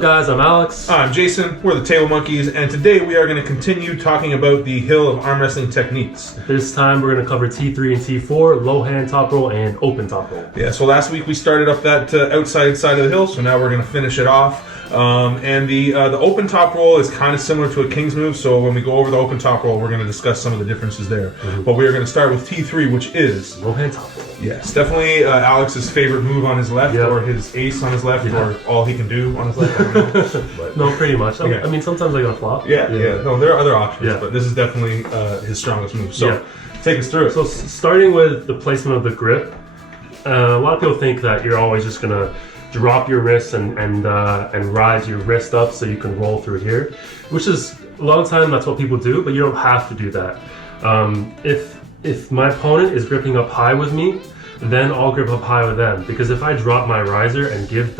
up, guys? I'm Alex. I'm Jason. We're the Table Monkeys, and today we are going to continue talking about the hill of arm wrestling techniques. This time we're going to cover T3 and T4, low hand top roll, and open top roll. Yeah, so last week we started up that outside side of the hill, so now we're going to finish it off. And the open top roll is kind of similar to a king's move, so when we go over the open top roll, we're going to discuss some of the differences there. Mm-hmm. But we are going to start with T3, which is low hand top roll. Yes, definitely Alex's favorite move on his left, or his ace on his left, or all he can do on his left. I don't know. But, no, pretty much. I mean, sometimes I got to flop. Yeah. No, there are other options, but this is definitely his strongest move. So take us through it. So starting with the placement of the grip, a lot of people think that you're always just going to drop your wrist and rise your wrist up so you can roll through here, which is a lot of time that's what people do, but you don't have to do that. If my opponent is gripping up high with me, then I'll grip up high with them, because if I drop my riser and give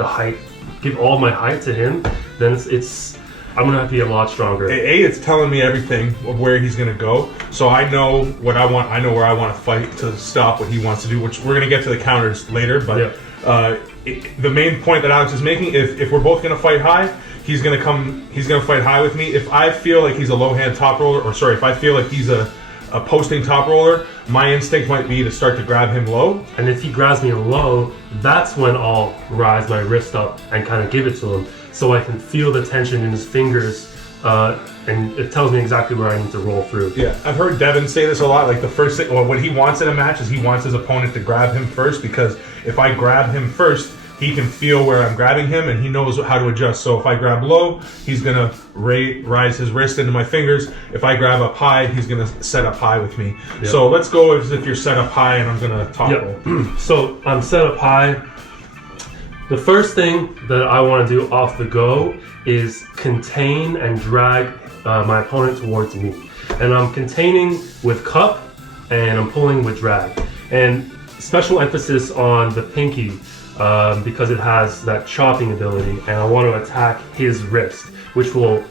all my height to him, then I'm gonna have to be a lot stronger. It's telling me everything of where he's gonna go, so I know what I want. I know where I want to fight to stop what he wants to do, which we're gonna get to the counters later. But the main point that Alex is making, if we're both gonna fight high, he's gonna fight high with me. If I feel like he's a low hand top roller, if I feel like he's a posting top roller, my instinct might be to start to grab him low. And if he grabs me low, that's when I'll rise my wrist up and kind of give it to him, so I can feel the tension in his fingers, and it tells me exactly where I need to roll through. Yeah, I've heard Devon say this a lot. Like the first thing, what he wants in a match is he wants his opponent to grab him first, because if I grab him first, he can feel where I'm grabbing him, and he knows how to adjust. So if I grab low, he's gonna rise his wrist into my fingers. If I grab up high, he's gonna set up high with me. Yep. So let's go as if you're set up high, and I'm gonna top roll. So I'm set up high. The first thing that I want to do off the go is contain and drag my opponent towards me. And I'm containing with cup, and I'm pulling with drag. And special emphasis on the pinky, because it has that chopping ability, and I want to attack his wrist, which will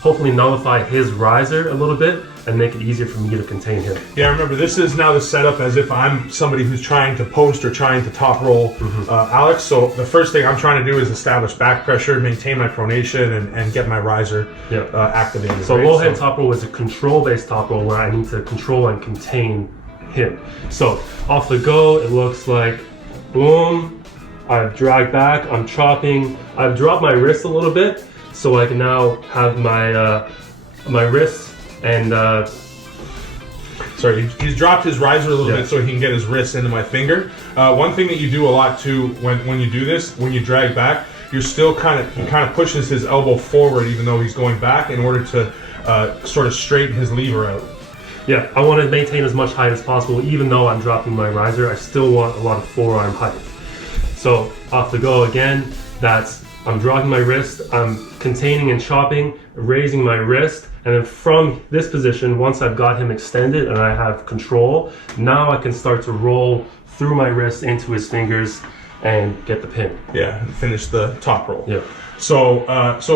hopefully nullify his riser a little bit and make it easier for me to contain him. Yeah, remember, this is now the setup as if I'm somebody who's trying to post or trying to top roll Alex. So the first thing I'm trying to do is establish back pressure, maintain my pronation, and get my riser activated. So low hand top roll is a control-based top roll where I need to control and contain him. So off the go, it looks like boom, I've dragged back, I'm chopping, I've dropped my wrist a little bit, so I can now have my wrist and he's dropped his riser a little bit so he can get his wrist into my finger. One thing that you do a lot too when you do this, when you drag back, you're still he kind of pushes his elbow forward even though he's going back, in order to sort of straighten his lever out. Yeah, I want to maintain as much height as possible. Even though I'm dropping my riser, I still want a lot of forearm height. So off the go again, I'm dropping my wrist, I'm containing and chopping, raising my wrist, and then from this position, once I've got him extended and I have control, now I can start to roll through my wrist into his fingers and get the pin. Yeah, and finish the top roll. Yeah. So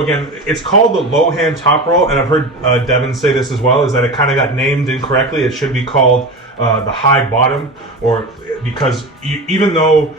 again, it's called the low hand top roll, and I've heard Devon say this as well, is that it kind of got named incorrectly. It should be called the high bottom, or because even though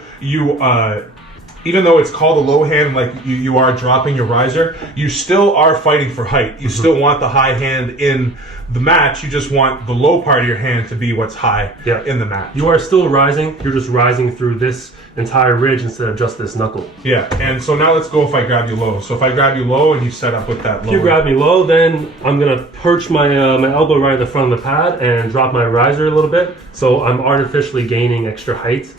it's called a low hand, like you are dropping your riser, you still are fighting for height. You still want the high hand in the match. You just want the low part of your hand to be what's high in the match. You are still rising. You're just rising through this entire ridge instead of just this knuckle. Yeah, and so now let's go if I grab you low. So if I grab you low and you set up with that low. If you grab me low, then I'm going to perch my elbow right at the front of the pad and drop my riser a little bit. So I'm artificially gaining extra height.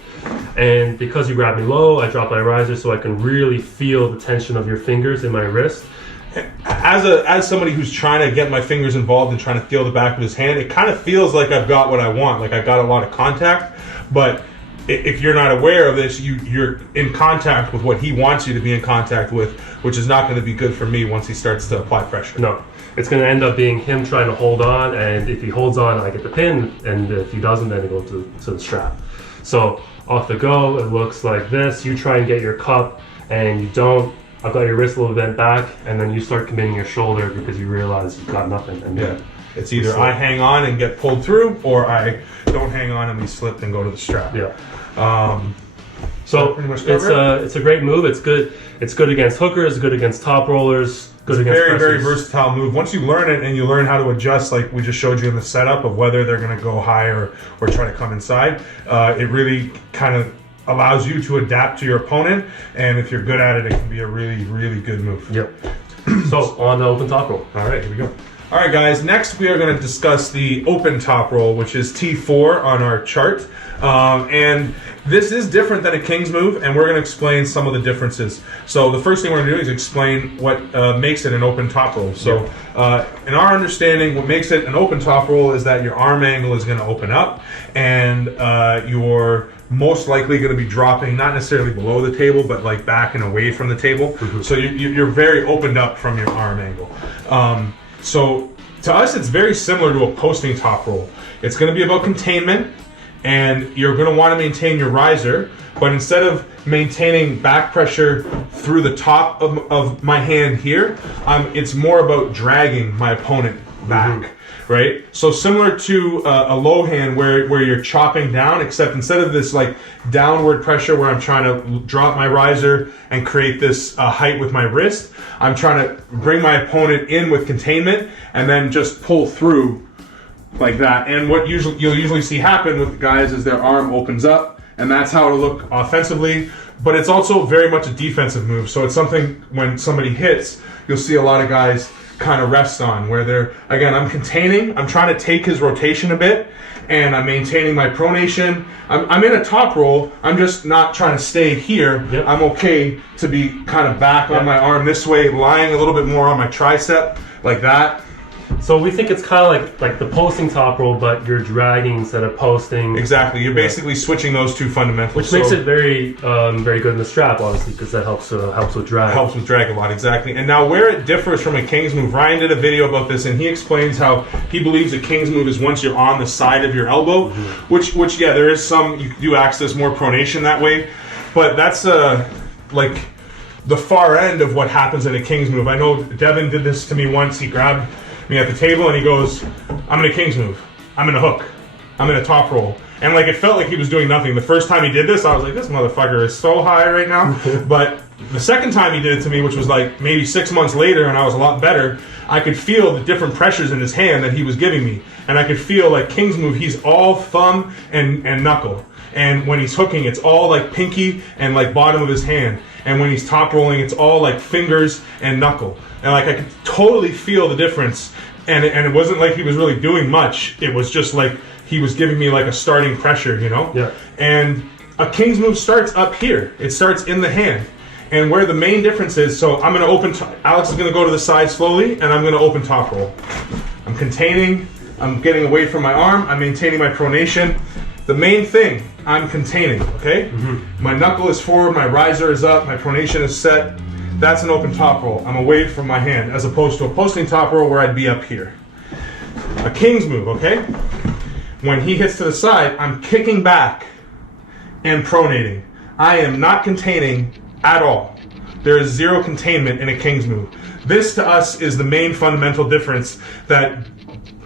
And because you grab me low, I drop my riser so I can really feel the tension of your fingers in my wrist. As somebody who's trying to get my fingers involved and trying to feel the back of his hand, it kind of feels like I've got what I want, like I've got a lot of contact. But if you're not aware of this, you're in contact with what he wants you to be in contact with, which is not going to be good for me once he starts to apply pressure. No, it's going to end up being him trying to hold on, and if he holds on, I get the pin, and if he doesn't, then it goes to the strap. So off the go, it looks like this. You try and get your cup, and you don't. I've got your wrist a little bent back, and then you start committing your shoulder because you realize you've got nothing. And it's either I hang on and get pulled through, or I don't hang on and we slip and go to the strap. Yeah. So it's a great move. It's good. It's good against hookers. Good against top rollers. Good against very, pressers. very versatile move. Once you learn it and you learn how to adjust, like we just showed you in the setup of whether they're going to go higher or try to come inside, it really kind of allows you to adapt to your opponent. And if you're good at it, it can be a really, really good move. Yep. So on the open top roll. All right, here we go. All right, guys. Next, we are going to discuss the open top roll, which is T4 on our chart. And this is different than a king's move, and we're going to explain some of the differences. So the first thing we're going to do is explain what makes it an open top roll. So in our understanding, what makes it an open top roll is that your arm angle is going to open up, and you're most likely going to be dropping, not necessarily below the table, but like back and away from the table. Mm-hmm. So you're very opened up from your arm angle. So to us, it's very similar to a posting top roll. It's going to be about containment, and you're going to want to maintain your riser, but instead of maintaining back pressure through the top of my hand here, it's more about dragging my opponent back. Mm-hmm. Right? So similar to a low hand where you're chopping down, except instead of this like downward pressure where I'm trying to drop my riser and create this height with my wrist, I'm trying to bring my opponent in with containment and then just pull through like that. And what you'll usually see happen with the guys is their arm opens up, and that's how it'll look offensively. But it's also very much a defensive move. So it's something when somebody hits, you'll see a lot of guys kind of rest on, where they're, again, I'm containing, I'm trying to take his rotation a bit, and I'm maintaining my pronation. I'm in a top roll, I'm just not trying to stay here. Yep. I'm okay to be kind of back on my arm this way, lying a little bit more on my tricep, like that. So we think it's kind of like the posting top roll, but you're dragging instead of posting. Exactly. You're basically switching those two fundamentals. Which makes it very very good in the strap, obviously, because that helps with drag. Helps with drag a lot, exactly. And now where it differs from a king's move, Ryan did a video about this, and he explains how he believes a king's move is once you're on the side of your elbow, mm-hmm. which yeah, there is some, you do access more pronation that way, but that's like the far end of what happens in a king's move. I know Devon did this to me once. He grabbed me at the table and he goes, I'm in a king's move, I'm in a hook, I'm in a top roll. And like it felt like he was doing nothing. The first time he did this, I was like, this motherfucker is so high right now. But the second time he did it to me, which was like maybe 6 months later, and I was a lot better, I could feel the different pressures in his hand that he was giving me. And I could feel like king's move, he's all thumb and knuckle. And when he's hooking, it's all like pinky and like bottom of his hand. And when he's top rolling, it's all like fingers and knuckle. And like I could totally feel the difference. And it wasn't like he was really doing much. It was just like he was giving me like a starting pressure, you know? Yeah. And a king's move starts up here. It starts in the hand. And where the main difference is, so I'm going to open, Alex is going to go to the side slowly, and I'm going to open top roll. I'm containing, I'm getting away from my arm, I'm maintaining my pronation. The main thing, I'm containing, okay? Mm-hmm. My knuckle is forward, my riser is up, my pronation is set. That's an open top roll. I'm away from my hand, as opposed to a posting top roll where I'd be up here. A king's move, okay? When he hits to the side, I'm kicking back and pronating. I am not containing at all. There is zero containment in a king's move. This to us is the main fundamental difference that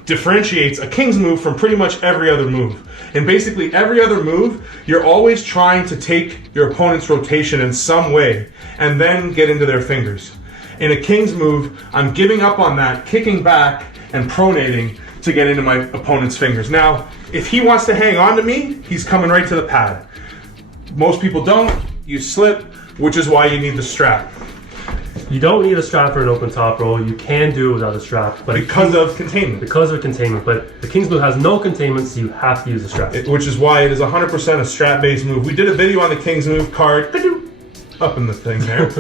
differentiates a king's move from pretty much every other move. In basically every other move, you're always trying to take your opponent's rotation in some way and then get into their fingers. In a king's move, I'm giving up on that, kicking back and pronating to get into my opponent's fingers. Now, if he wants to hang on to me, he's coming right to the pad. Most people don't. You slip, which is why you need the strap. You don't need a strap for an open top roll. You can do it without a strap, but because of containment. Because of containment, but the king's move has no containment, so you have to use a strap. Which is why it is 100% a strap-based move. We did a video on the king's move card, up in the thing there.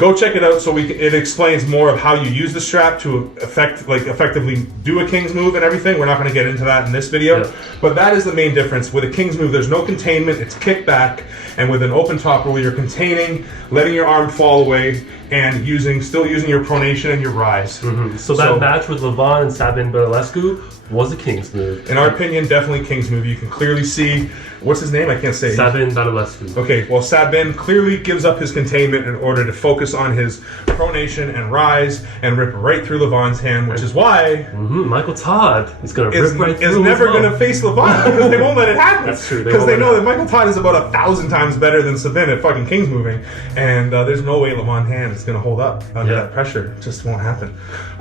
Go check it out. So it explains more of how you use the strap to effectively do a king's move and everything. We're not going to get into that in this video, yeah. But that is the main difference. With a king's move, there's no containment. It's kickback, and with an open top roll, you're containing, letting your arm fall away, and still using your pronation and your rise. Mm-hmm. So that match with Devon and Sabin Bălescu, Was a king's move. In our opinion, definitely king's move. You can clearly see, what's his name? I can't say. Sabin Badalescu. Okay, well, Sabin clearly gives up his containment in order to focus on his pronation and rise and rip right through Levon's hand, which is why Michael Todd is going to rip right through. Is never going to face Levon because they won't let it happen. That's true. Because they know that Michael Todd is about 1,000 times better than Sabin at fucking king's moving, and there's no way Levon's hand is going to hold up under that pressure. It just won't happen.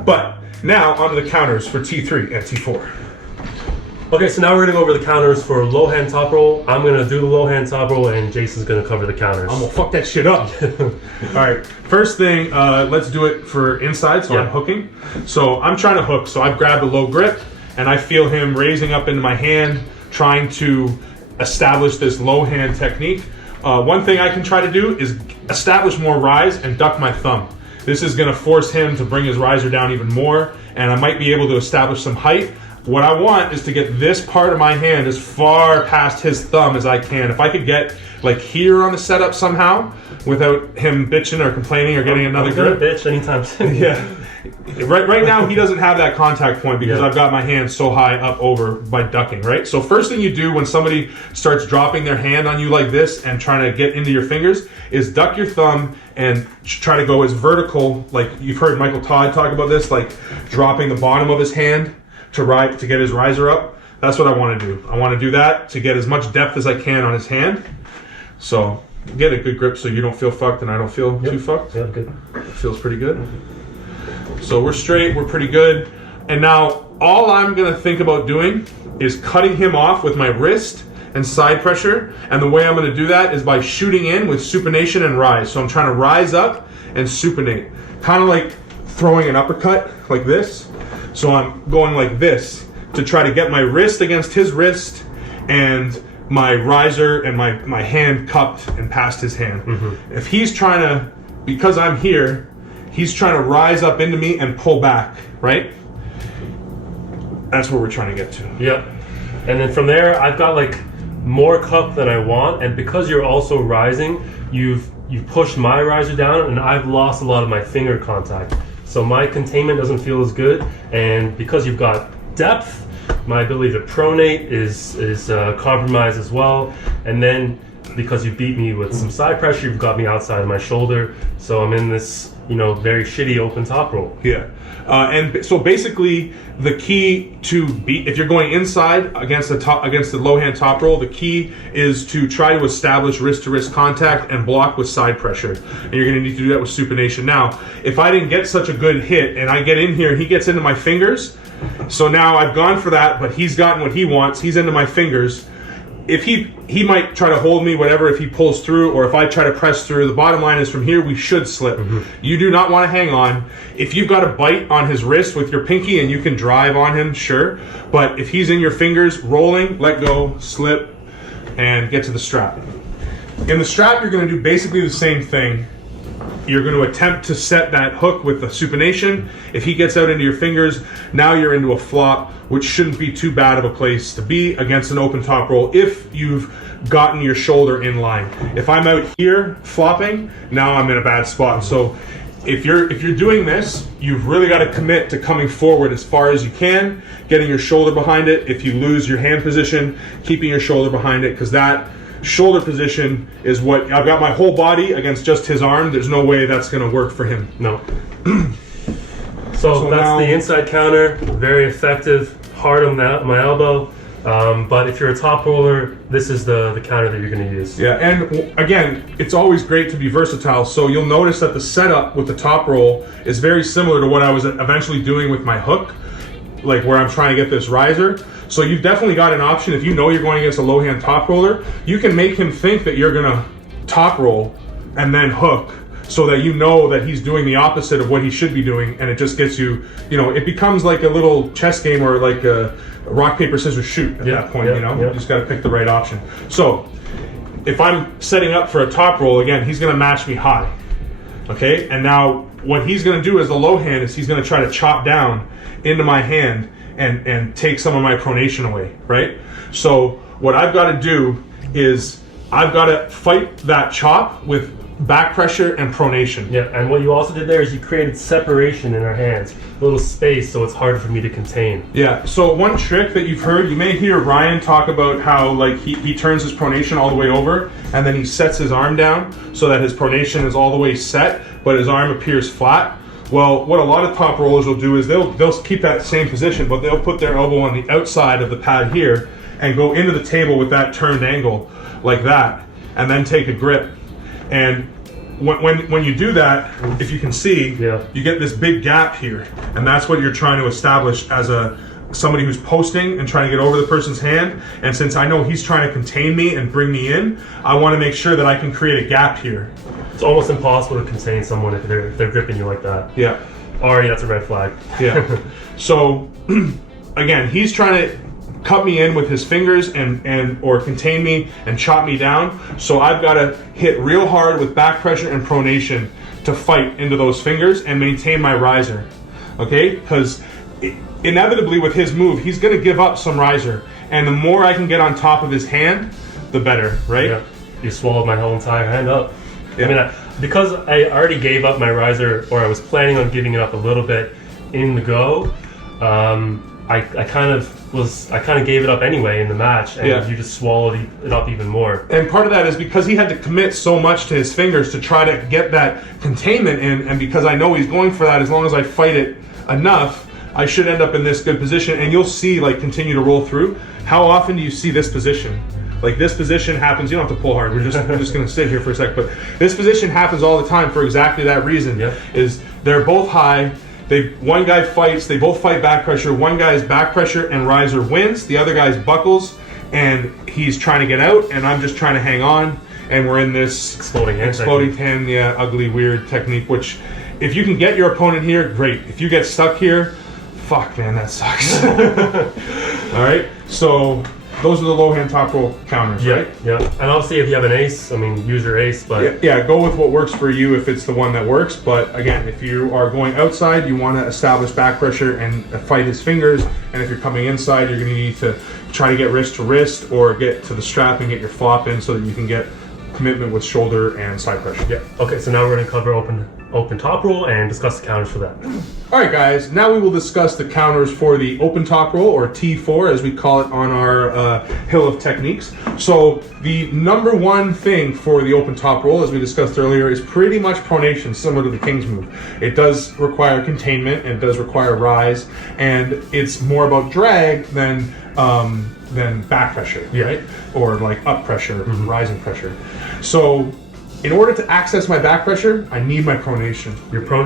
But now onto the counters for T3 and T4. Okay, so now we're going to go over the counters for low hand top roll. I'm going to do the low hand top roll, and Jason's going to cover the counters. I'm going to fuck that shit up. All right, first thing, let's do it for inside, so I'm hooking. So I'm trying to hook, so I've grabbed a low grip, and I feel him raising up into my hand, trying to establish this low hand technique. One thing I can try to do is establish more rise and duck my thumb. This is going to force him to bring his riser down even more, and I might be able to establish some height. What I want is to get this part of my hand as far past his thumb as I can. If I could get like here on the setup somehow without him bitching or complaining or getting another grip. Bitch anytime soon. Yeah. Right now he doesn't have that contact point because I've got my hand so high up over by ducking, right? So first thing you do when somebody starts dropping their hand on you like this and trying to get into your fingers is duck your thumb and try to go as vertical, like you've heard Michael Todd talk about this, like dropping the bottom of his hand to get his riser up. That's what I want to do. I want to do that to get as much depth as I can on his hand. So get a good grip so you don't feel fucked and I don't feel too fucked. Yeah, good. It feels pretty good. So we're straight, we're pretty good. And now all I'm going to think about doing is cutting him off with my wrist and side pressure. And the way I'm going to do that is by shooting in with supination and rise. So I'm trying to rise up and supinate. Kind of like throwing an uppercut like this. So I'm going like this to try to get my wrist against his wrist and my riser and my hand cupped and past his hand. If he's trying to, because I'm here, he's trying to rise up into me and pull back, right? That's where we're trying to get to. Yep. And then from there, I've got like more cup than I want, and because you're also rising, you've pushed my riser down, and I've lost a lot of my finger contact. So my containment doesn't feel as good, and because you've got depth, my ability to pronate is compromised as well. And then because you beat me with some side pressure, you've got me outside of my shoulder, so I'm in this, very shitty open top roll. Yeah. And so basically the key to beat, if you're going inside against the low hand top roll, the key is to try to establish wrist to wrist contact and block with side pressure. And you're going to need to do that with supination. Now, if I didn't get such a good hit and I get in here and he gets into my fingers, so now I've gone for that, but he's gotten what he wants. He's into my fingers. If he might try to hold me, whatever, if he pulls through, or if I try to press through, the bottom line is from here, we should slip. You do not want to hang on. If you've got a bite on his wrist with your pinky and you can drive on him, sure. But if he's in your fingers, rolling, let go, slip, and get to the strap. In the strap, you're going to do basically the same thing. You're going to attempt to set that hook with the supination. If he gets out into your fingers, now you're into a flop, which shouldn't be too bad of a place to be against an open top roll if you've gotten your shoulder in line. If I'm out here flopping, now I'm in a bad spot. So if you're doing this, you've really got to commit to coming forward as far as you can, getting your shoulder behind it. If you lose your hand position, keeping your shoulder behind it, because that shoulder position is what I've got my whole body against just his arm. There's no way that's going to work for him. No. So that's now the inside counter. Very effective. Hard on my elbow. But if you're a top roller, this is the counter that you're going to use. Yeah, and again, it's always great to be versatile. So you'll notice that the setup with the top roll is very similar to what I was eventually doing with my hook, like where I'm trying to get this riser. So you've definitely got an option. If you know you're going against a low hand top roller, you can make him think that you're going to top roll and then hook, so that you know that he's doing the opposite of what he should be doing, and it just gets you, it becomes like a little chess game or like a rock, paper, scissors, shoot at that point, You just got to pick the right option. So if I'm setting up for a top roll, again, he's going to match me high, okay? And now what he's going to do as the low hand is he's going to try to chop down into my hand and take some of my pronation away, right? So what I've got to do is I've got to fight that chop with back pressure, and pronation. Yeah, and what you also did there is you created separation in our hands, a little space, so it's harder for me to contain. Yeah, so one trick that you've heard, you may hear Ryan talk about how like he turns his pronation all the way over, and then he sets his arm down so that his pronation is all the way set, but his arm appears flat. Well, what a lot of top rollers will do is they'll keep that same position, but they'll put their elbow on the outside of the pad here and go into the table with that turned angle like that, and then take a grip. And when you do that, if you can see, you get this big gap here, and that's what you're trying to establish as somebody who's posting and trying to get over the person's hand. And since I know he's trying to contain me and bring me in, I want to make sure that I can create a gap here. It's almost impossible to contain someone if they're gripping you like that. Yeah. Ari, that's a red flag. Yeah. So again, he's trying to cut me in with his fingers and or contain me and chop me down. So I've got to hit real hard with back pressure and pronation to fight into those fingers and maintain my riser. Okay? Because inevitably with his move, he's going to give up some riser. And the more I can get on top of his hand, the better, right? Yeah. You swallowed my whole entire hand up. Yeah. I mean, because I already gave up my riser, or I was planning on giving it up a little bit in the go, I kind of gave it up anyway in the match, and you just swallowed it up even more. And part of that is because he had to commit so much to his fingers to try to get that containment in, and because I know he's going for that, as long as I fight it enough, I should end up in this good position. And you'll see, like, continue to roll through. How often do you see this position? Like, this position happens, you don't have to pull hard, we're just going to sit here for a sec, but this position happens all the time for exactly that reason. Is they're both high, one guy fights, they both fight back pressure, one guy's back pressure and riser wins, the other guy's buckles, and he's trying to get out, and I'm just trying to hang on, and we're in this exploding hand, ugly, weird technique, which, if you can get your opponent here, great. If you get stuck here, fuck, man, that sucks. Alright, so those are the low hand top roll counters, right? Yeah, and obviously if you have an ace, I mean, use your ace, but... Yeah, go with what works for you if it's the one that works, but again, if you are going outside, you want to establish back pressure and fight his fingers, and if you're coming inside, you're going to need to try to get wrist to wrist or get to the strap and get your flop in so that you can get commitment with shoulder and side pressure. Yeah, okay, so now we're going to cover open top roll and discuss the counters for that. Alright guys, now we will discuss the counters for the open top roll, or T4 as we call it on our hill of techniques. So the number one thing for the open top roll, as we discussed earlier, is pretty much pronation, similar to the King's move. It does require containment, and it does require rise, and it's more about drag than back pressure, right? Or like up pressure, rising pressure. So in order to access my back pressure, I need my pronation.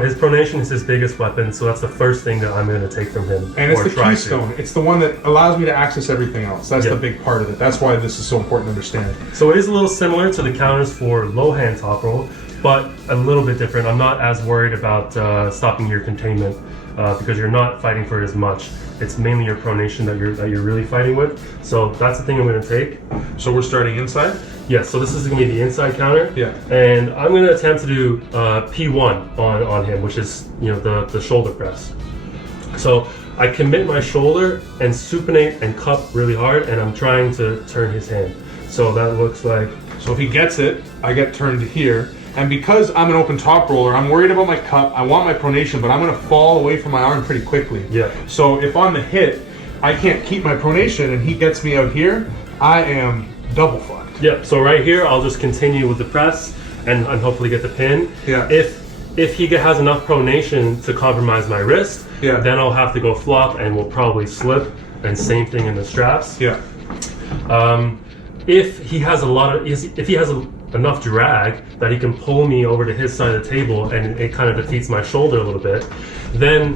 His pronation is his biggest weapon, so that's the first thing that I'm going to take from him. And it's the keystone. It's the one that allows me to access everything else. That's the big part of it. That's why this is so important to understand. So it is a little similar to the counters for low hand top roll, but a little bit different. I'm not as worried about stopping your containment because you're not fighting for it as much. It's mainly your pronation that you're really fighting with. So that's the thing I'm going to take. So we're starting inside? Yes, so this is going to be the inside counter. Yeah. And I'm going to attempt to do P1 on him, which is, the shoulder press. So I commit my shoulder and supinate and cup really hard, and I'm trying to turn his hand. So that looks like... So if he gets it, I get turned to here. And because I'm an open top roller, I'm worried about my cup, I want my pronation, but I'm going to fall away from my arm pretty quickly. Yeah. So if on the hit, I can't keep my pronation and he gets me out here, I am double fucked. Yeah, so right here, I'll just continue with the press and hopefully get the pin. Yeah. If he has enough pronation to compromise my wrist, then I'll have to go flop and we'll probably slip, and same thing in the straps. Yeah. If he has enough drag that he can pull me over to his side of the table and it kind of defeats my shoulder a little bit, then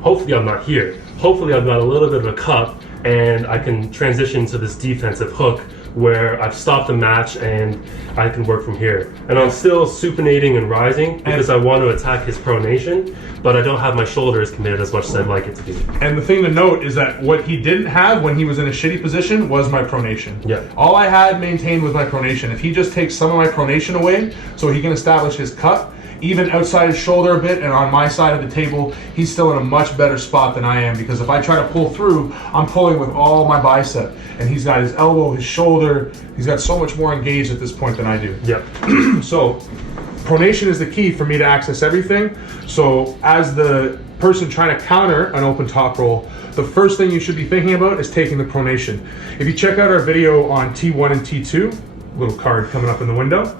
hopefully I'm not here. Hopefully I've got a little bit of a cup and I can transition to this defensive hook where I've stopped the match and I can work from here. And I'm still supinating and rising because I want to attack his pronation, but I don't have my shoulders committed as much as I'd like it to be. And the thing to note is that what he didn't have when he was in a shitty position was my pronation. Yeah. All I had maintained was my pronation. If he just takes some of my pronation away so he can establish his cut, even outside his shoulder a bit, and on my side of the table, he's still in a much better spot than I am, because if I try to pull through, I'm pulling with all my bicep, and he's got his elbow, his shoulder, he's got so much more engaged at this point than I do. Yep. So pronation is the key for me to access everything. So as the person trying to counter an open top roll, the first thing you should be thinking about is taking the pronation. If you check out our video on T1 and T2, little card coming up in the window,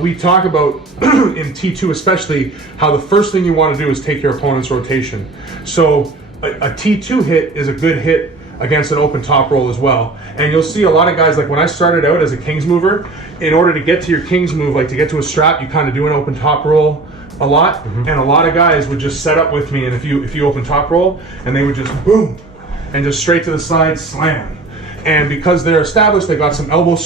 we talk about in T2 especially how the first thing you want to do is take your opponent's rotation. So a T2 hit is a good hit against an open top roll as well. And you'll see a lot of guys, like when I started out as a King's mover, in order to get to your King's move, like to get to a strap, you kind of do an open top roll a lot, and a lot of guys would just set up with me, and if you open top roll, and they would just boom, and just straight to the side slam. And because they're established, they got some elbow,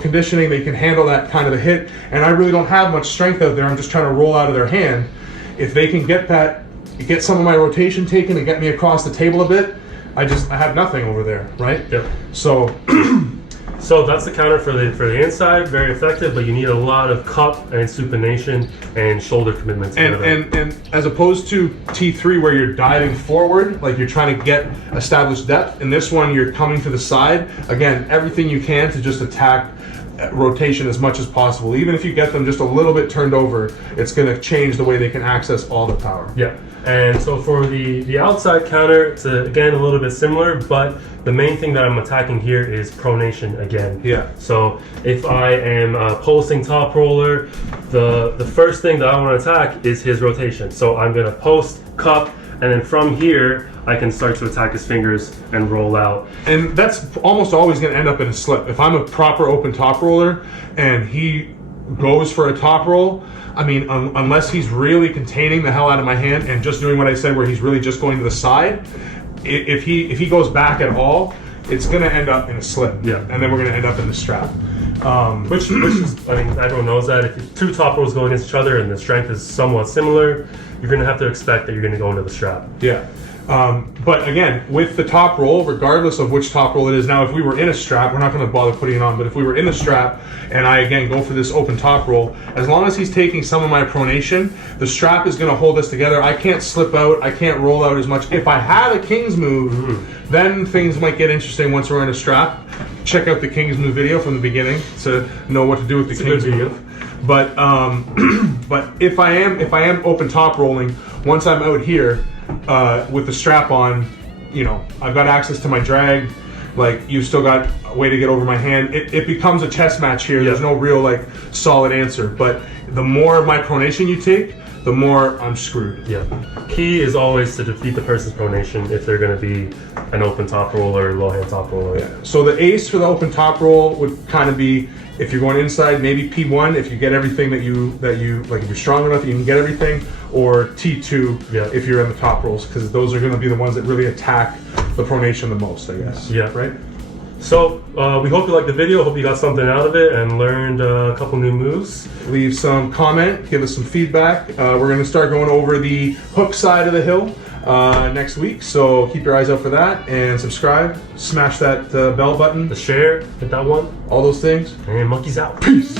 conditioning, they can handle that kind of a hit, and I really don't have much strength out there, I'm just trying to roll out of their hand. If they can get some of my rotation taken and get me across the table a bit, I have nothing over there, right? Yep. So So that's the counter for the inside, very effective, but you need a lot of cup and supination and shoulder commitment together. And as opposed to T3 where you're diving forward, like you're trying to get established depth, in this one you're coming to the side. Again, everything you can to just attack rotation as much as possible. Even if you get them just a little bit turned over, it's going to change the way they can access all the power. Yeah, and so for the outside counter, it's again a little bit similar, but the main thing that I'm attacking here is pronation again. Yeah. So if I am posting top roller, the first thing that I want to attack is his rotation. So I'm going to post cup, and then from here I can start to attack his fingers and roll out. And that's almost always going to end up in a slip. If I'm a proper open top roller and he goes for a top roll, I mean, unless he's really containing the hell out of my hand and just doing what I said, where he's really just going to the side, if he goes back at all, it's going to end up in a slip. Yeah. And then we're going to end up in the strap. Which is, I mean, everyone knows that if two top rolls go against each other and the strength is somewhat similar, you're going to have to expect that you're going to go into the strap. Yeah. But again, with the top roll, regardless of which top roll it is, now if we were in a strap, we're not going to bother putting it on, but if we were in a strap and I again go for this open top roll, as long as he's taking some of my pronation, the strap is going to hold us together. I can't slip out, I can't roll out as much. If I had a King's move, then things might get interesting once we're in a strap. Check out the King's move video from the beginning to know what to do with the King's move. But but if I am open top rolling, once I'm out here with the strap on, I've got access to my drag. Like, you've still got a way to get over my hand. It becomes a chess match here. Yeah. There's no real solid answer. But the more of my pronation you take, the more I'm screwed. Yeah. Key is always to defeat the person's pronation if they're going to be an open top roller or low hand top roller. Yeah. So the ace for the open top roll would kind of be, if you're going inside, maybe P1 if you get everything that you like, if you're strong enough you can get everything, or T2 if you're in the top rolls, because those are going to be the ones that really attack the pronation the most, I guess. Yeah. Right? So we hope you liked the video, hope you got something out of it and learned a couple new moves. Leave some comment, give us some feedback. We're going to start going over the hook side of the hill next week, so keep your eyes out for that, and subscribe, smash that bell button, The share, hit that one, all those things. and monkeys out. Peace.